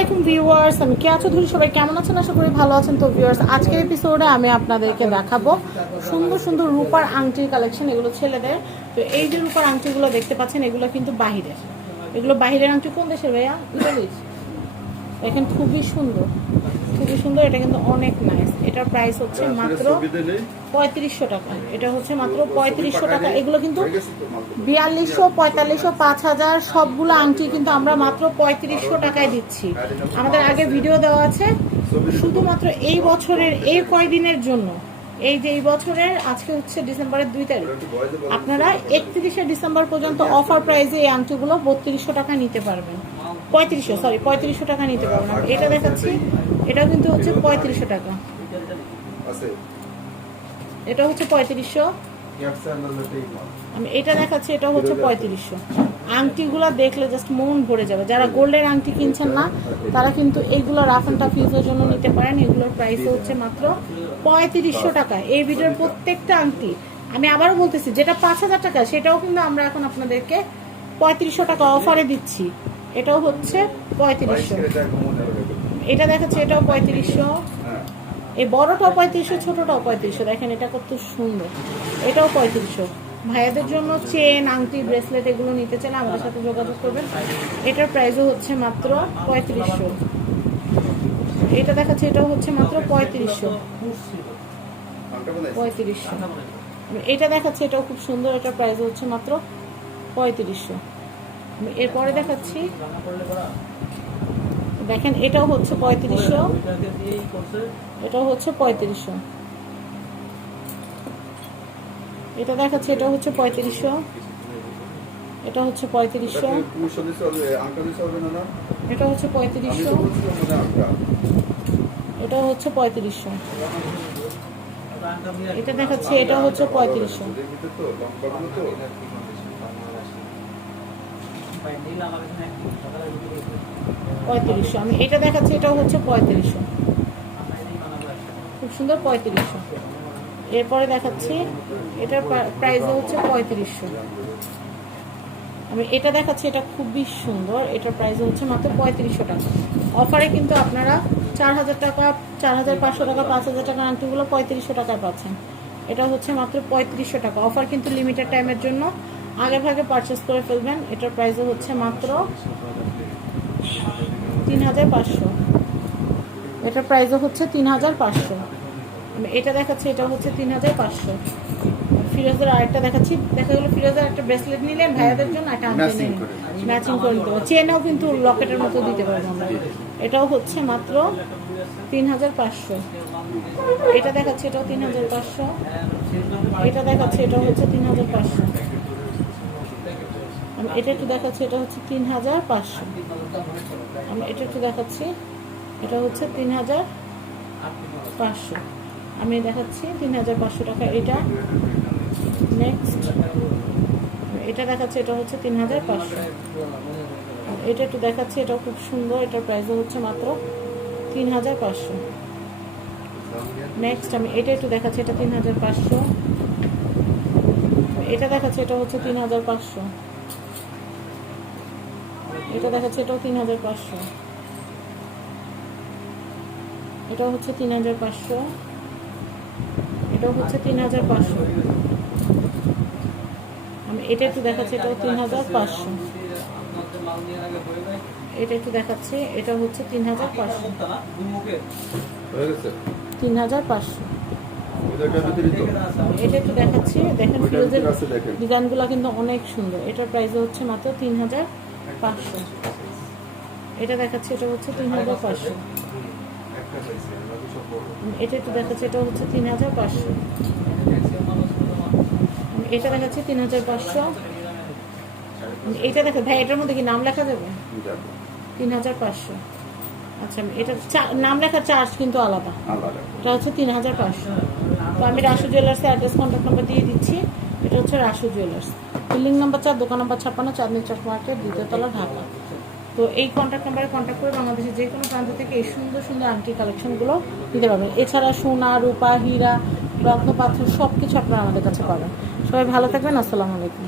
আলাইকুম ভিউয়ার্স, আমি কে আছো? ধরি, সবাই কেমন আছেন? আশা করি ভালো আছেন। তো ভিউয়ার্স, আজকের এপিসোডে আমি আপনাদেরকে দেখাবো সুন্দর সুন্দর রূপার আংটির কালেকশন এগুলো ছেলেদের। তো এই যে রূপার আংটিগুলো দেখতে পাচ্ছেন, এগুলো কিন্তু বাহিরের। এগুলো বাহিরের আংটি কোন দেশের ভাইয়া? ইতালির। দেখেন, খুবই সুন্দর। খুবই সুন্দর, এটা কিন্তু অনেক নাইস এটার প্রাইস হচ্ছে মাত্র পঁয়ত্রিশশো টাকা। এটা হচ্ছে মাত্র পঁয়ত্রিশশো টাকা। এগুলো কিন্তু বিয়াল্লিশশো পঁয়তাল্লিশশো পাঁচ হাজার সবগুলো আংটি কিন্তু আমরা মাত্র পঁয়ত্রিশশো টাকায় দিচ্ছি। আমাদের আগে ভিডিও দেওয়া আছে। শুধুমাত্র এই বছরের এই কয়দিনের জন্য। এই যে এই বছরের আজকে হচ্ছে ডিসেম্বরের দুই তারিখ। আপনারা একত্রিশে ডিসেম্বর পর্যন্ত অফার প্রাইসে এই আংটিগুলো বত্রিশশো টাকা নিতে পারবেন। পঁয়ত্রিশশো সরি পঁয়ত্রিশশো টাকা নিতে পারবেন। এটা দেখাচ্ছি। এটাও কিন্তু হচ্ছে পঁয়ত্রিশশো টাকা। এটা হচ্ছে পঁয়ত্রিশশো। আমি এটা দেখাচ্ছি এটা হচ্ছে পঁয়ত্রিশশো। আংটিগুলো দেখলে জাস্ট মন ভরে যাবে। যারা গোল্ডের আংটি কিনছেন না তারা কিন্তু এইগুলো রাফ অ্যান্ড টাফ ইউজের জন্য নিতে পারেন। এগুলোর প্রাইস হচ্ছে মাত্র পঁয়ত্রিশশো টাকা। এই ভিডিওর প্রত্যেকটা আংটি। আমি আবারও বলতেছি যেটা পাঁচ হাজার টাকা সেটাও কিন্তু আমরা এখন আপনাদেরকে পঁয়ত্রিশশো টাকা অফারে দিচ্ছি। এটাও হচ্ছে পঁয়ত্রিশশো। এটা দেখাচ্ছে এটাও পঁয়ত্রিশশো। এই বড়টাও পঁয়ত্রিশশো, ছোটটাও পঁয়ত্রিশশো। দেখেন, এটা কত সুন্দর। এটাও পঁয়ত্রিশশো। ভাইয়াদের জন্য চেন, আংটি, ব্রেসলেট, এগুলো নিতে চাইলে আমাদের সাথে যোগাযোগ করবেন। এটার প্রাইসও হচ্ছে মাত্র পঁয়ত্রিশশো। এটা দেখাচ্ছে, এটাও হচ্ছে মাত্র পঁয়ত্রিশশো। পঁয়ত্রিশশো। এটা দেখাচ্ছে, এটাও খুব সুন্দর। এটার প্রাইস হচ্ছে মাত্র পঁয়ত্রিশশো। এরপরে দেখাচ্ছি দেখেন এটাও হচ্ছে পঁয়ত্রিশশো। এটাও হচ্ছে পঁয়ত্রিশশো। এটা দেখাচ্ছে এটা হচ্ছে পঁয়ত্রিশশো। এটা হচ্ছে পঁয়ত্রিশশো। এটা হচ্ছে পঁয়ত্রিশশো। এটা হচ্ছে পঁয়ত্রিশশো। এটা দেখাচ্ছে এটা হচ্ছে পঁয়ত্রিশশো। পঁয়ত্রিশশো আমি এটা দেখাচ্ছি এটাও হচ্ছে পঁয়ত্রিশশো। খুব সুন্দর পঁয়ত্রিশশো। এরপরে দেখাচ্ছি এটার প্রাইস হচ্ছে পঁয়ত্রিশশো। আমি এটা দেখাচ্ছি এটা খুবই সুন্দর এটার প্রাইস হচ্ছে মাত্র পঁয়ত্রিশশো টাকা। অফারে কিন্তু আপনারা চার হাজার টাকা চার হাজার পাঁচশো টাকা পাঁচ হাজার টাকা আন্টিগুলো পঁয়ত্রিশশো টাকায় পাচ্ছেন। এটা হচ্ছে মাত্র পঁয়ত্রিশশো টাকা। অফার কিন্তু লিমিটেড টাইমের জন্য আগে ভাগে পারচেস করে ফেলবেন। এটার প্রাইসও হচ্ছে মাত্র তিন হাজার পাঁচশো। এটার প্রাইসও হচ্ছে তিন হাজার পাঁচশো। এটা দেখাচ্ছি এটা হচ্ছে তিন হাজার পাঁচশো। ফিরোজের আরেকটা দেখাচ্ছি। দেখা গেলো ফিরোজের একটা ব্রেসলেট নিলেন ভাইয়াদের জন্য একটা আনতে নিলেন। ম্যাচিং করে নিতে পারব চেনও কিন্তু লকেটের মতো দিতে পারব আমরা। এটাও হচ্ছে মাত্র তিন হাজার পাঁচশো। এটা দেখাচ্ছে এটাও তিন হাজার পাঁচশো। এটা দেখাচ্ছে এটাও হচ্ছে তিন হাজার পাঁচশো। এটা একটু দেখাচ্ছি, এটা হচ্ছে তিন হাজার পাঁচশো। আমি এটা একটু দেখাচ্ছি, এটা হচ্ছে তিন হাজার পাঁচশো। আমি দেখাচ্ছি তিন হাজার পাঁচশো টাকা, এটা নেক্সট এটা দেখাচ্ছে, এটা হচ্ছে তিন হাজার পাঁচশো এটা একটু দেখাচ্ছি, এটা খুব সুন্দর, এটার প্রাইসও হচ্ছে মাত্র তিন হাজার পাঁচশো। নেক্সট আমি এটা একটু দেখাচ্ছি, এটা তিন হাজার পাঁচশো। এটা দেখাচ্ছে, এটা হচ্ছে তিন হাজার পাঁচশো। এটা দেখাচ্ছে এটাও তিন হাজার পাঁচশো। এটাও হচ্ছে তিন হাজার পাঁচশো। এটাও হচ্ছে তিন হাজার পাঁচশো। আমি এটা একটু দেখাচ্ছি এটাও তিন হাজার পাঁচশো। এটা একটু দেখাচ্ছে এটা হচ্ছে তিন হাজার পাঁচশো। তিন হাজার পাঁচশো। এটা একটু দেখাচ্ছি দেখেন ফিরোজের ডিজাইনগুলো কিন্তু অনেক সুন্দর। এটার প্রাইস হচ্ছে মাত্র তিন হাজার পাঁচশো। এটা দেখাচ্ছে এটা হচ্ছে তিন হাজার পাঁচশো। এটা একটু দেখাচ্ছে এটা হচ্ছে তিন হাজার পাঁচশো। এটা দেখাচ্ছে তিন হাজার পাঁচশো। এটা দেখা ভাই এটার মধ্যে কি নাম লেখা যাবে? তিন হাজার পাঁচশো। আচ্ছা এটা নাম লেখার চার্জ কিন্তু আলাদা। এটা হচ্ছে তিন হাজার পাঁচশো। তো আমি রাসু জুয়েলার্সের অ্যাড্রেস কন্ট্যাক্ট নাম্বার দিয়ে দিচ্ছি। এটা হচ্ছে রাসু জুয়েলার্স। বিল্ডিং নাম্বার চার, দোকান নাম্বার ছাপ্পান্ন, চাঁদনি চক মার্কেট দ্বিতীয়তলা ঢাকা। তো এই কন্ট্যাক্ট নাম্বারে কন্ট্যাক্ট করে বাংলাদেশের যে কোনো প্রান্ত থেকে এই সুন্দর সুন্দর আংটি কালেকশনগুলো দিতে পারবেন। এছাড়া সোনা, রূপা, হীরা রত্ন পাথর সব কিছু আপনারা আমাদের কাছে পাবেন। সবাই ভালো থাকবেন, আসসালামু আলাইকুম।